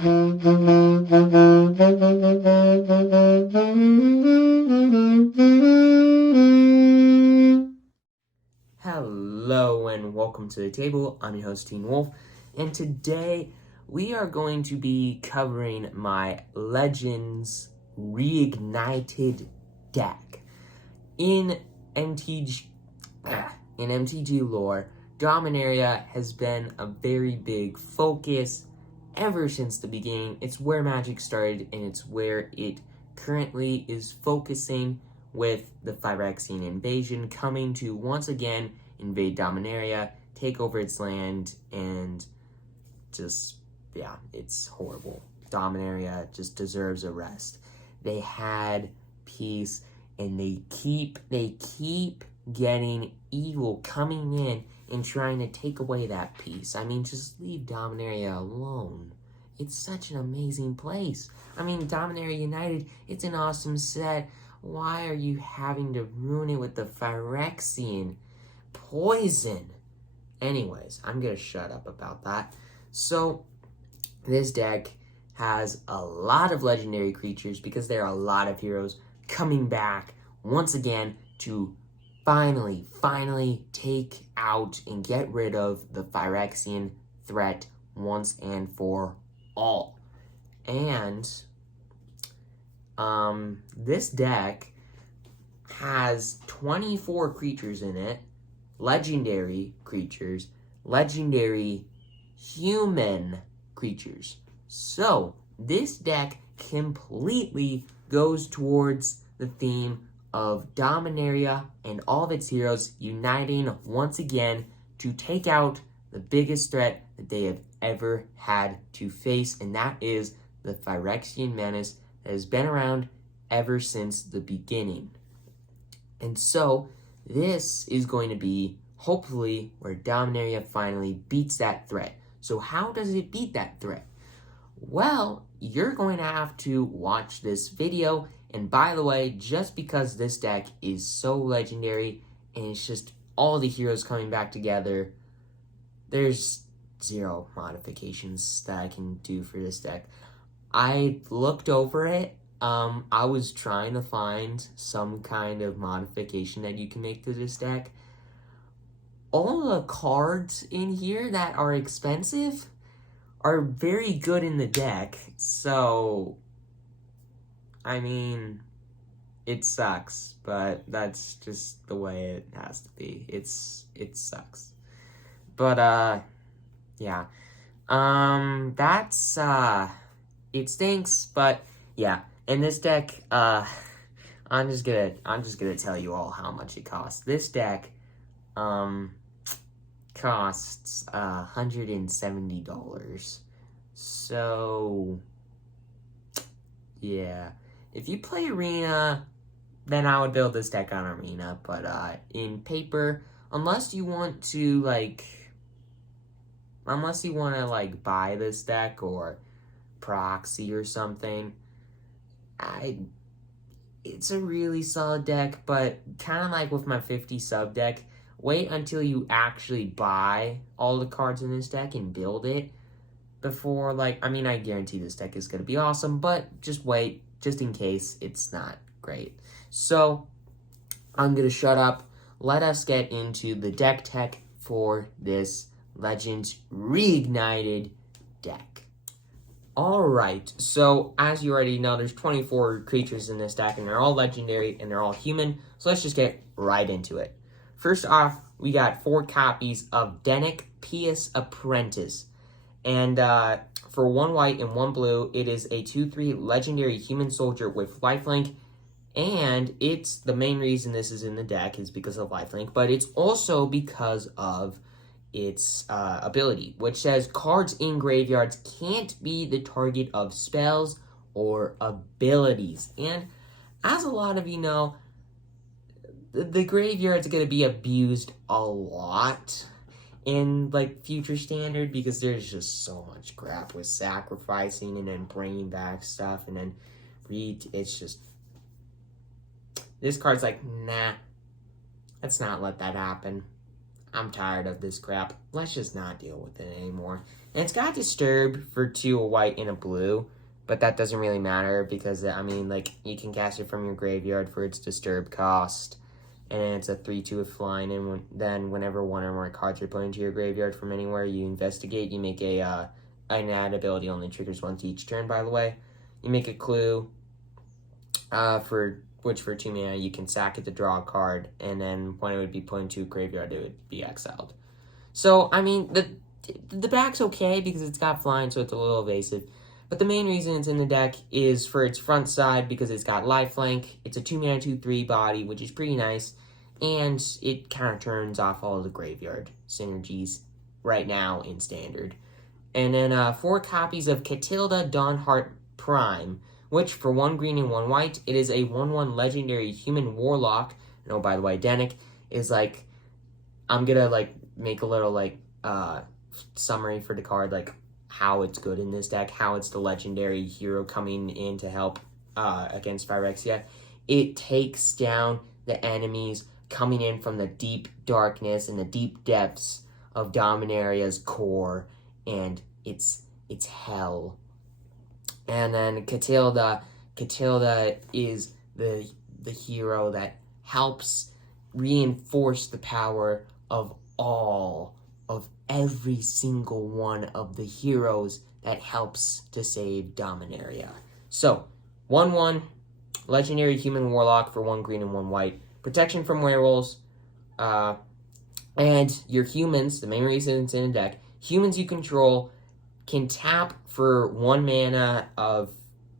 Hello and welcome to the table. I'm your host, Teen Wolf, and today we are going to be covering my Legends Reignited deck. In MTG lore, Dominaria has been a very big focus ever since the beginning. It's where Magic started, and it's where it currently is focusing, with the Phyrexian invasion coming to once again invade Dominaria, take over its land, and just, yeah, it's horrible. Dominaria just deserves a rest. They had peace, and they keep getting evil coming in and trying to take away that peace. I mean, just leave Dominaria alone. It's such an amazing place. I mean, Dominaria United, it's an awesome set. Why are you having to ruin it with the Phyrexian poison? Anyways, I'm going to shut up about that. So, this deck has a lot of legendary creatures because there are a lot of heroes coming back once again to finally take out and get rid of the Phyrexian threat once and for all. And this deck has 24 creatures in it, legendary creatures, legendary human creatures. So, this deck completely goes towards the theme of Dominaria and all of its heroes uniting once again to take out the biggest threat that they have ever had to face, and that is the Phyrexian menace that has been around ever since the beginning. And so, this is going to be, hopefully, where Dominaria finally beats that threat. So how does it beat that threat? Well, you're going to have to watch this video. And by the way, just because this deck is so legendary, and it's just all the heroes coming back together, there's zero modifications that I can do for this deck. I looked over it. I was trying to find some kind of modification that you can make to this deck. All the cards in here that are expensive are very good in the deck, so, I mean, it sucks, but that's just the way it has to be. It sucks. But, yeah. It stinks, but, yeah. And this deck, I'm just gonna tell you all how much it costs. This deck, costs $170. So, yeah. If you play Arena, then I would build this deck on Arena. But in paper, unless you want to buy this deck or proxy or something, it's a really solid deck. But kind of like with my 50 sub deck, wait until you actually buy all the cards in this deck and build it before, I guarantee this deck is going to be awesome, but just wait, just in case it's not great. So, I'm going to shut up. Let us get into the deck tech for this Legends Reignited deck. Alright, so as you already know, there's 24 creatures in this deck, and they're all legendary, and they're all human, so let's just get right into it. First off, we got 4 copies of Denic Pious Apprentice. And for 1 white and 1 blue, it is a 2/3 legendary human soldier with lifelink. And it's the main reason this is in the deck is because of lifelink, but it's also because of its ability, which says cards in graveyards can't be the target of spells or abilities. And as a lot of you know, the graveyard's going to be abused a lot in future standard, because there's just so much crap with sacrificing and then bringing back stuff and then it's just, this card's like, nah, let's not let that happen. I'm tired of this crap. Let's just not deal with it anymore. And it's got Disturb for 2, a white and a blue. But that doesn't really matter because, I mean, like, you can cast it from your graveyard for its Disturb cost. And it's a 3/2 with flying. And then whenever one or more cards are put into your graveyard from anywhere, you investigate. You make an add ability only triggers once each turn, by the way. You make a clue for 2 mana, you can sack it to draw a card, and then when it would be put into a graveyard, it would be exiled. So, I mean, the back's okay because it's got flying, so it's a little evasive. But the main reason it's in the deck is for its front side because it's got lifelink. It's a 2 mana 2/3 body, which is pretty nice, and it kind of turns off all of the graveyard synergies right now in Standard. And then 4 copies of Catilda Dawnheart Prime, which for 1 green and 1 white, it is a 1/1 legendary human warlock. And oh, by the way, Denick is like, I'm gonna like make a little like summary for the card, like how it's good in this deck, how it's the legendary hero coming in to help against Phyrexia. It takes down the enemies coming in from the deep darkness and the deep depths of Dominaria's core, and it's hell. And then Catilda is the hero that helps reinforce the power of every single one of the heroes that helps to save Dominaria. So, 1/1, legendary human warlock for 1 green and 1 white, protection from werewolves, and your humans, the main reason it's in a deck, humans you control can tap for 1 mana of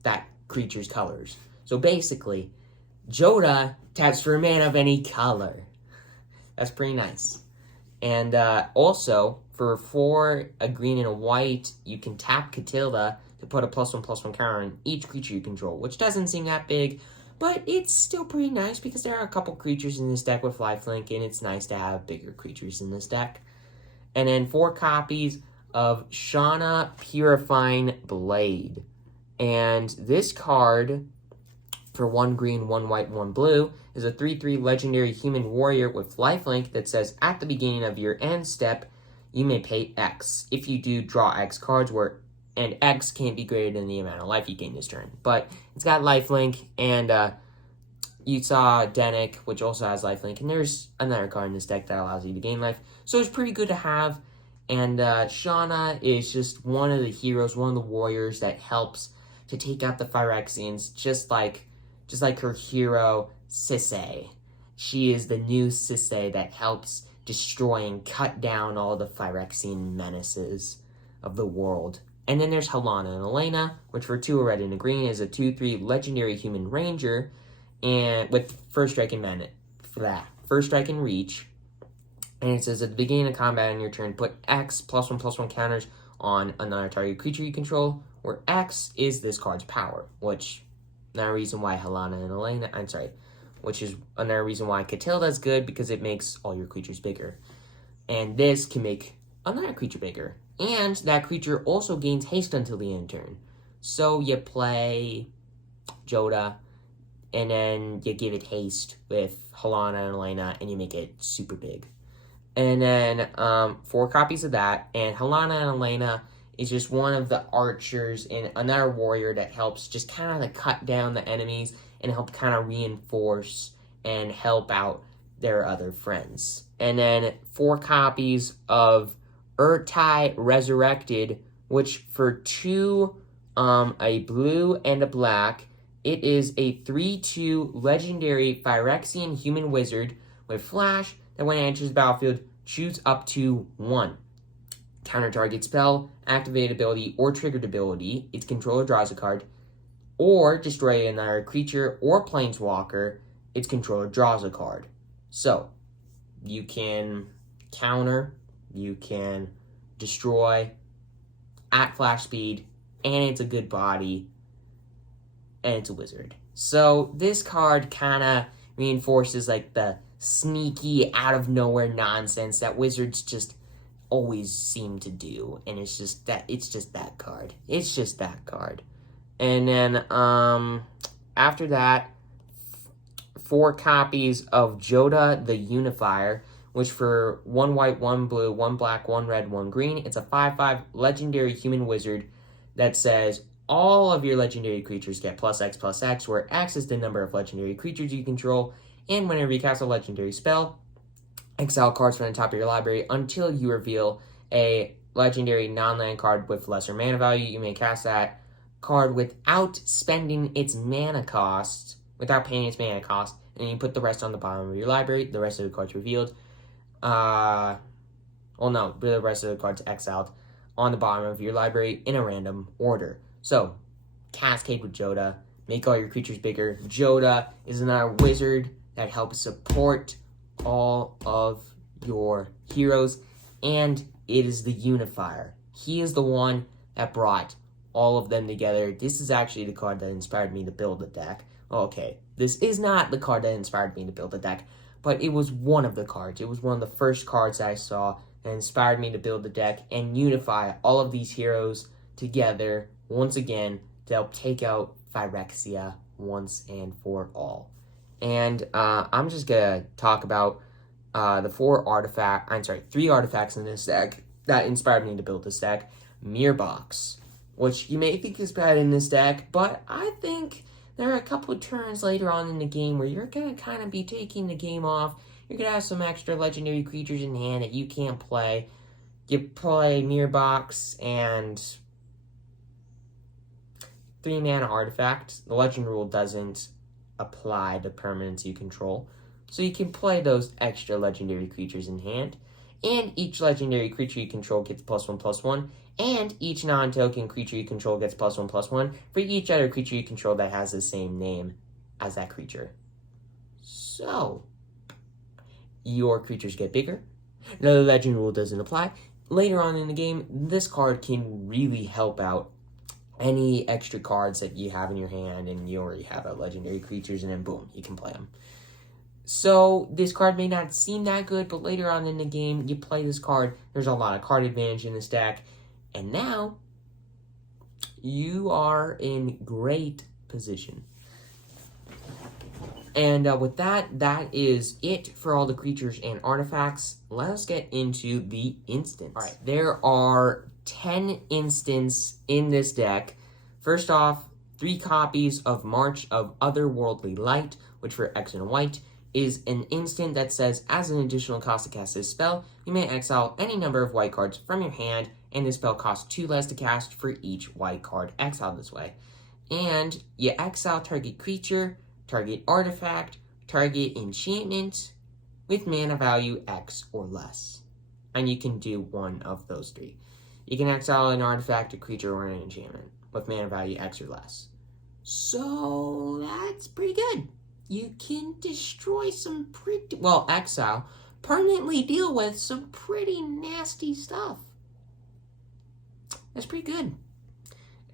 that creature's colors. So basically, Joda taps for a mana of any color. That's pretty nice. And also, for 4, a green and a white, you can tap Catilda to put a +1/+1 counter on each creature you control, which doesn't seem that big, but it's still pretty nice because there are a couple creatures in this deck with lifelink, and it's nice to have bigger creatures in this deck. And then 4 copies of Shauna Purifying Blade. And this card, for 1 green, 1 white, 1 blue, is a 3/3 legendary human warrior with lifelink that says, at the beginning of your end step, you may pay X. If you do, draw X cards, and X can't be greater than the amount of life you gain this turn. But it's got lifelink, and you saw Denick, which also has lifelink, and there's another card in this deck that allows you to gain life. So it's pretty good to have. And Shauna is just one of the heroes, one of the warriors that helps to take out the Phyrexians, just like her hero, Sisay. She is the new Sisay that helps destroy and cut down all the Phyrexian menaces of the world. And then there's Helana and Elena, which for 2, a red and a green, is a 2/3 legendary human ranger, and with first strike and reach. And it says, at the beginning of combat on your turn, put X +1/+1 counters on another target creature you control, where X is this card's power, which another reason why which is another reason why Catilda is good, because it makes all your creatures bigger. And this can make another creature bigger. And that creature also gains haste until the end turn. So you play Joda, and then you give it haste with Helana and Elena, and you make it super big. And then 4 copies of that, and Helana and Elena is just one of the archers and another warrior that helps just kind of cut down the enemies and help kind of reinforce and help out their other friends. And then 4 copies of Urtai Resurrected, which for 2, a blue and a black, it is a 3/2 legendary Phyrexian human wizard with flash that when it enters the battlefield, choose up to 1 counter target spell, activate ability, or triggered ability. Its controller draws a card, or destroy another creature or planeswalker. Its controller draws a card. So, you can counter, you can destroy at flash speed, and it's a good body, and it's a wizard. So, this card kind of reinforces like the sneaky, out of nowhere nonsense that wizards just always seem to do, and it's just that card. It's just that card. And then after that, 4 copies of Joda the Unifier, which for 1 white, 1 blue, 1 black, 1 red, 1 green, it's a 5/5 legendary human wizard that says all of your legendary creatures get +X/+X, where X is the number of legendary creatures you control, and whenever you cast a legendary spell, exile cards from the top of your library until you reveal a legendary non-land card with lesser mana value. You may cast that card without spending its mana cost, without paying its mana cost, and you put the rest on the bottom of your library. The rest of the cards revealed. The rest of the cards exiled on the bottom of your library in a random order. So, Cascade with Joda. Make all your creatures bigger. Joda is another wizard that helps support all of your heroes, and it is the unifier. He is the one that brought all of them together. This is actually the card that inspired me to build the deck. Okay, this is not the card that inspired me to build the deck, but it was one of the cards. It was one of the first cards that I saw that inspired me to build the deck and unify all of these heroes together once again to help take out Phyrexia once and for all. And I'm just going to talk about the 3 artifacts in this deck that inspired me to build this deck. Mirror Box, which you may think is bad in this deck, but I think there are a couple of turns later on in the game where you're going to kind of be taking the game off. You're going to have some extra legendary creatures in hand that you can't play. You play Mirror Box and 3 mana artifact. The legend rule doesn't apply to permanents you control, so you can play those extra legendary creatures in hand, and each legendary creature you control gets +1/+1, and each non-token creature you control gets +1/+1 for each other creature you control that has the same name as that creature. So, your creatures get bigger. No, the legend rule doesn't apply. Later on in the game, this card can really help out any extra cards that you have in your hand, and you already have legendary creatures, and then boom, you can play them. So, this card may not seem that good, but later on in the game, you play this card, there's a lot of card advantage in this deck, and now, you are in great position. And with that is it for all the creatures and artifacts. Let us get into the instants. Alright, there are 10 instants in this deck. First off, 3 copies of March of Otherworldly Light, which for X and white is an instant that says, as an additional cost to cast this spell, you may exile any number of white cards from your hand, and this spell costs 2 less to cast for each white card exiled this way. And you exile target creature, target artifact, target enchantment with mana value X or less. And you can do one of those 3. You can exile an artifact, a creature, or an enchantment with mana value X or less. So that's pretty good. You can destroy some exile, permanently deal with some pretty nasty stuff. That's pretty good.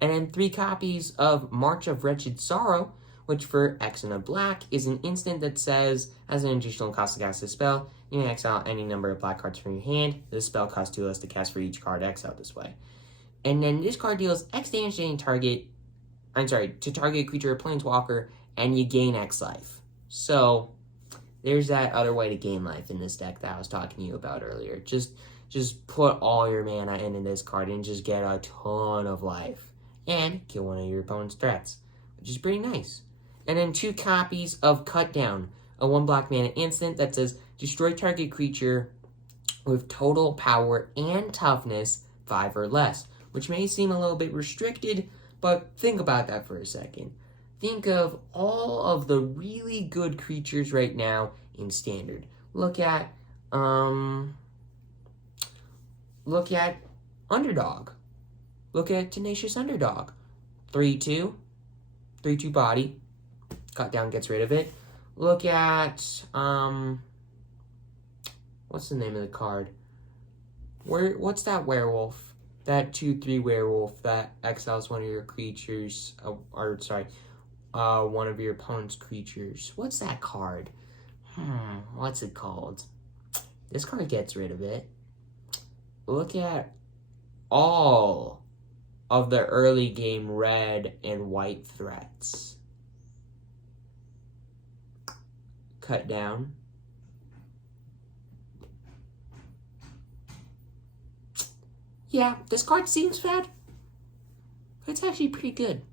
And then 3 copies of March of Wretched Sorrow, which for X and a black is an instant that says, as an additional cost to cast this spell, you may exile any number of black cards from your hand. This spell costs 2 less to cast for each card exiled this way. And then this card deals X damage to target a creature or planeswalker, and you gain X life. So, there's that other way to gain life in this deck that I was talking to you about earlier. Just put all your mana into this card and just get a ton of life. And kill one of your opponent's threats, which is pretty nice. And then 2 copies of Cut Down, a 1 black mana instant that says, destroy target creature with total power and toughness 5 or less, which may seem a little bit restricted, but think about that for a second. Think of all of the really good creatures right now in Standard. Look at Underdog. Look at Tenacious Underdog. 3/2. 3/2 body. Cut Down gets rid of it. Look at, what's the name of the card? What's that werewolf? That 2/3 werewolf that exiles one of your creatures, one of your opponent's creatures. What's that card? What's it called? This card gets rid of it. Look at all of the early game red and white threats. Cut Down. yeah, this card seems bad, but it's actually pretty good.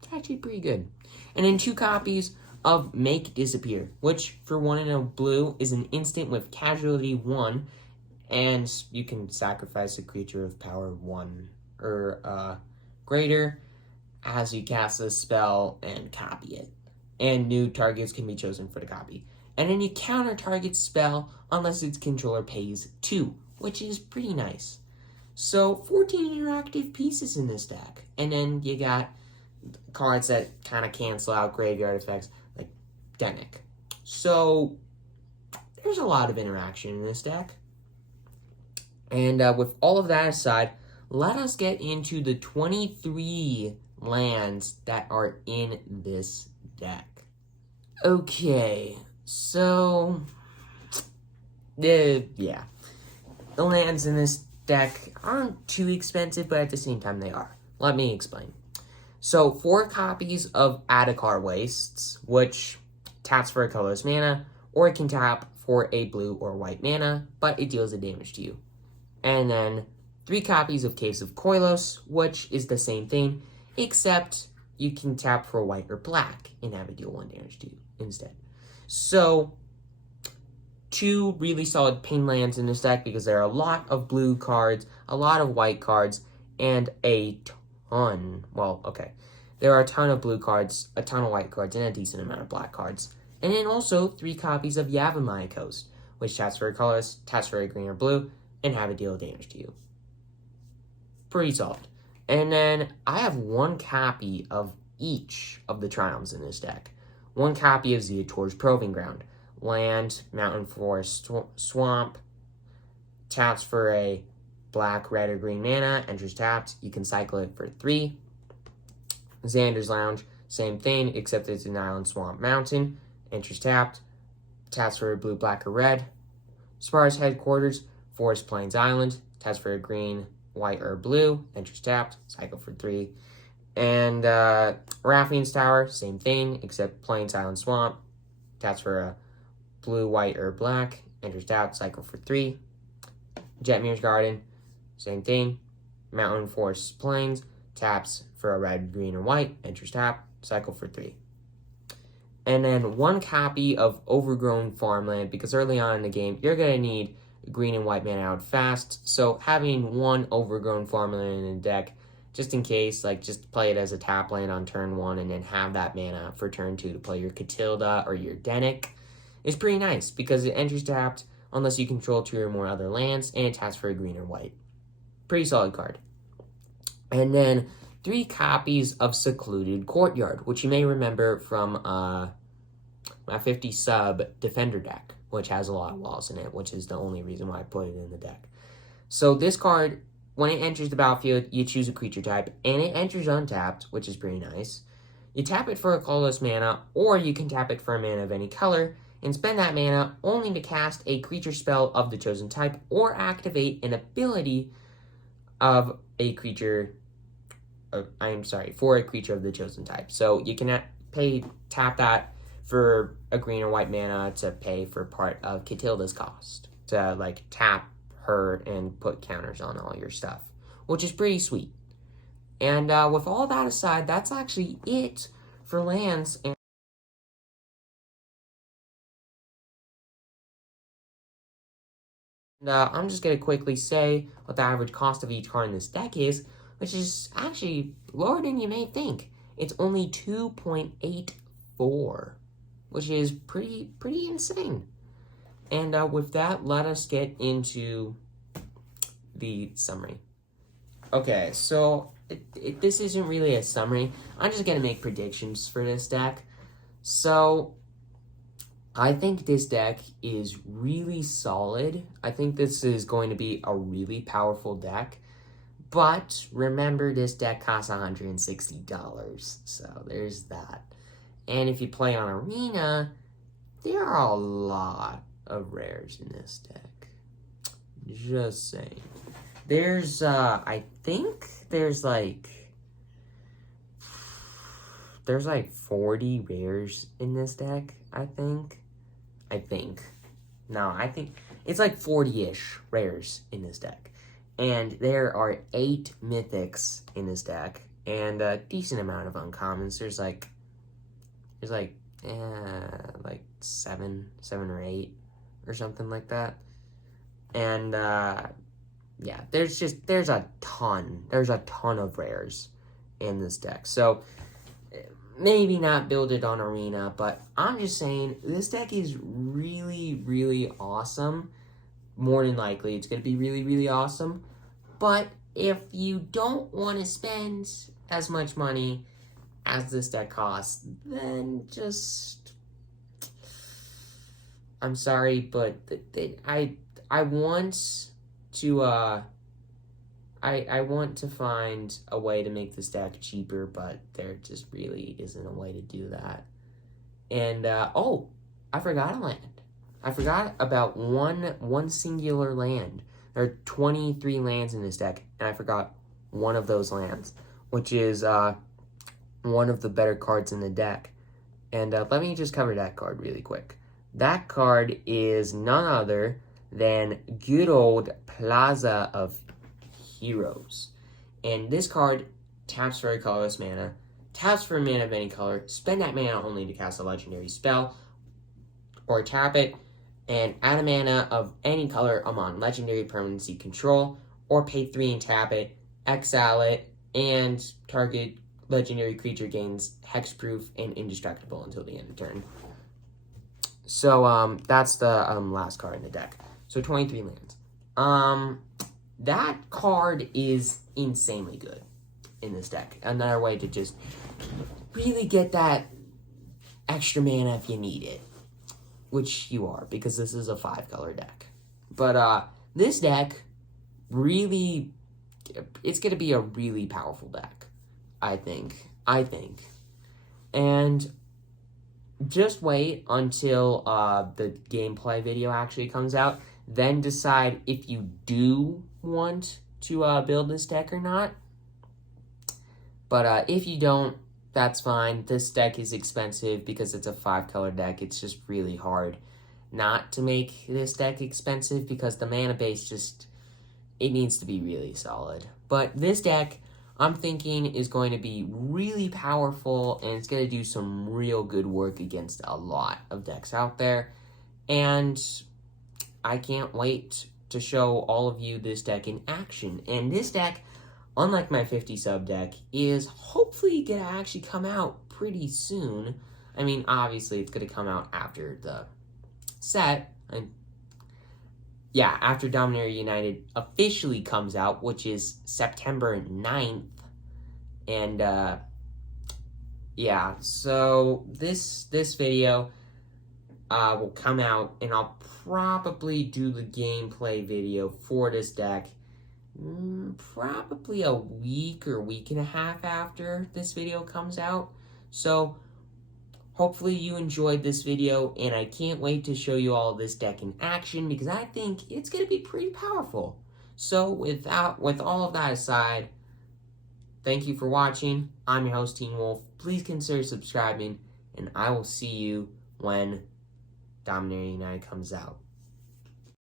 It's actually pretty good. And then 2 copies of Make Disappear, which for 1 in a blue is an instant with casualty 1, and you can sacrifice a creature of power 1 or greater as you cast a spell and copy it. And new targets can be chosen for the copy. And then you counter target spell unless its controller pays 2, which is pretty nice. So 14 interactive pieces in this deck. And then you got cards that kind of cancel out graveyard effects, like Denick. So there's a lot of interaction in this deck. And with all of that aside, let us get into the 23 lands that are in this deck. Okay, so yeah, the lands in this deck aren't too expensive, but at the same time they are. Let me explain. So 4 copies of Adhikar Wastes, which taps for a colorless mana, or it can tap for a blue or white mana, but it deals the damage to you. And then 3 copies of Caves of Koilos, which is the same thing, except you can tap for white or black and have it deal 1 damage to you instead. So 2 really solid pain lands in this deck because there are a lot of blue cards, a lot of white cards, and a ton. Well, okay. There are a ton of blue cards, a ton of white cards, and a decent amount of black cards. And then also 3 copies of Yavimaya Coast, which taps for a colorless, taps for a green or blue, and have it deal damage to you. Pretty solid. And then I have 1 copy of each of the Triumphs in this deck. 1 copy of Zeator's Proving Ground. Land, mountain, forest, swamp. Taps for a black, red, or green mana. Enters tapped. You can cycle it for 3. Xander's Lounge. Same thing, except it's an island, swamp, mountain. Enters tapped. Taps for a blue, black, or red. Spar's Headquarters. Forest, Plains, Island. Taps for a green, white, or blue. Enters tapped. Cycle for 3. And Raffian's Tower, same thing, except Plains, Island, Swamp. Taps for a blue, white, or black. Enters tapped. Cycle for 3. Jetmir's Garden, same thing. Mountain, Forest, Plains. Taps for a red, green, or white. Enters tapped. Cycle for 3. And then 1 copy of Overgrown Farmland, because early on in the game, you're going to need green and white mana out fast. So having 1 Overgrown Farmland in the deck, just in case, like just play it as a tap land on turn 1 and then have that mana for turn 2 to play your Catilda or your Denick, is pretty nice because it enters tapped unless you control 2 or more other lands, and it taps for a green or white. Pretty solid card. And then 3 copies of Secluded Courtyard, which you may remember from my 50 sub Defender deck, which has a lot of walls in it, which is the only reason why I put it in the deck. So this card, when it enters the battlefield, you choose a creature type, and it enters untapped, which is pretty nice. You tap it for a colorless mana, or you can tap it for a mana of any color, and spend that mana only to cast a creature spell of the chosen type, or activate an ability of a creature, for a creature of the chosen type. So you can tap that for a green or white mana to pay for part of Catilda's cost. To, like, tap her and put counters on all your stuff, which is pretty sweet. And with all that aside, that's actually it for lands. And I'm just going to quickly say what the average cost of each card in this deck is, which is actually lower than you may think. It's only 2.84, which is pretty insane. And with that, let us get into the summary. Okay, so this isn't really a summary. I'm just going to make predictions for this deck. So I think this deck is really solid. I think this is going to be a really powerful deck. But remember, this deck costs $160. So there's that. And if you play on Arena, there are a lot of rares in this deck. Just saying. There's, I think there's like 40 rares in this deck, I think. No, I think it's like 40-ish rares in this deck. And there are 8 mythics in this deck, and a decent amount of uncommons. There's like 7 or 8 or something like that. And yeah, there's a ton of rares in this deck. So maybe not build it on Arena, but I'm just saying this deck is really, really awesome. More than likely, it's going to be really, really awesome. But if you don't want to spend as much money as this deck costs, then just... I'm sorry, but I want to I want to find a way to make this deck cheaper, but there just really isn't a way to do that. And oh, I forgot a land. I forgot about one singular land. There are 23 lands in this deck, and I forgot one of those lands, which is one of the better cards in the deck. And let me just cover that card really quick. That card is none other than good old Plaza of Heroes. And this card taps for a colorless mana, taps for a mana of any color, spend that mana only to cast a legendary spell, or tap it and add a mana of any color among legendary permanency control, or pay 3 and tap it, exile it, and target legendary creature gains hexproof and indestructible until the end of turn. So that's the last card in the deck. So 23 lands. That card is insanely good in this deck. Another way to just really get that extra mana if you need it, which you are, because this is a 5-color deck. But this deck really, it's going to be a really powerful deck, I think. And just wait until the gameplay video actually comes out, then decide if you do want to build this deck or not. But if you don't, that's fine. This deck is expensive because it's a 5-color deck. It's just really hard not to make this deck expensive because the mana base just, it needs to be really solid. But this deck, I'm thinking, is going to be really powerful, and it's going to do some real good work against a lot of decks out there. And I can't wait to show all of you this deck in action. And this deck, unlike my 50 sub deck, is hopefully going to actually come out pretty soon. I mean, obviously, it's going to come out after the set. And yeah, after Dominaria United officially comes out, which is September 9th. And yeah, so this video will come out, and I'll probably do the gameplay video for this deck probably a week or week and a half after this video comes out. So hopefully you enjoyed this video, and I can't wait to show you all this deck in action because I think it's going to be pretty powerful. So with all of that aside, thank you for watching. I'm your host, Teen Wolf. Please consider subscribing, and I will see you when Dominaria United comes out.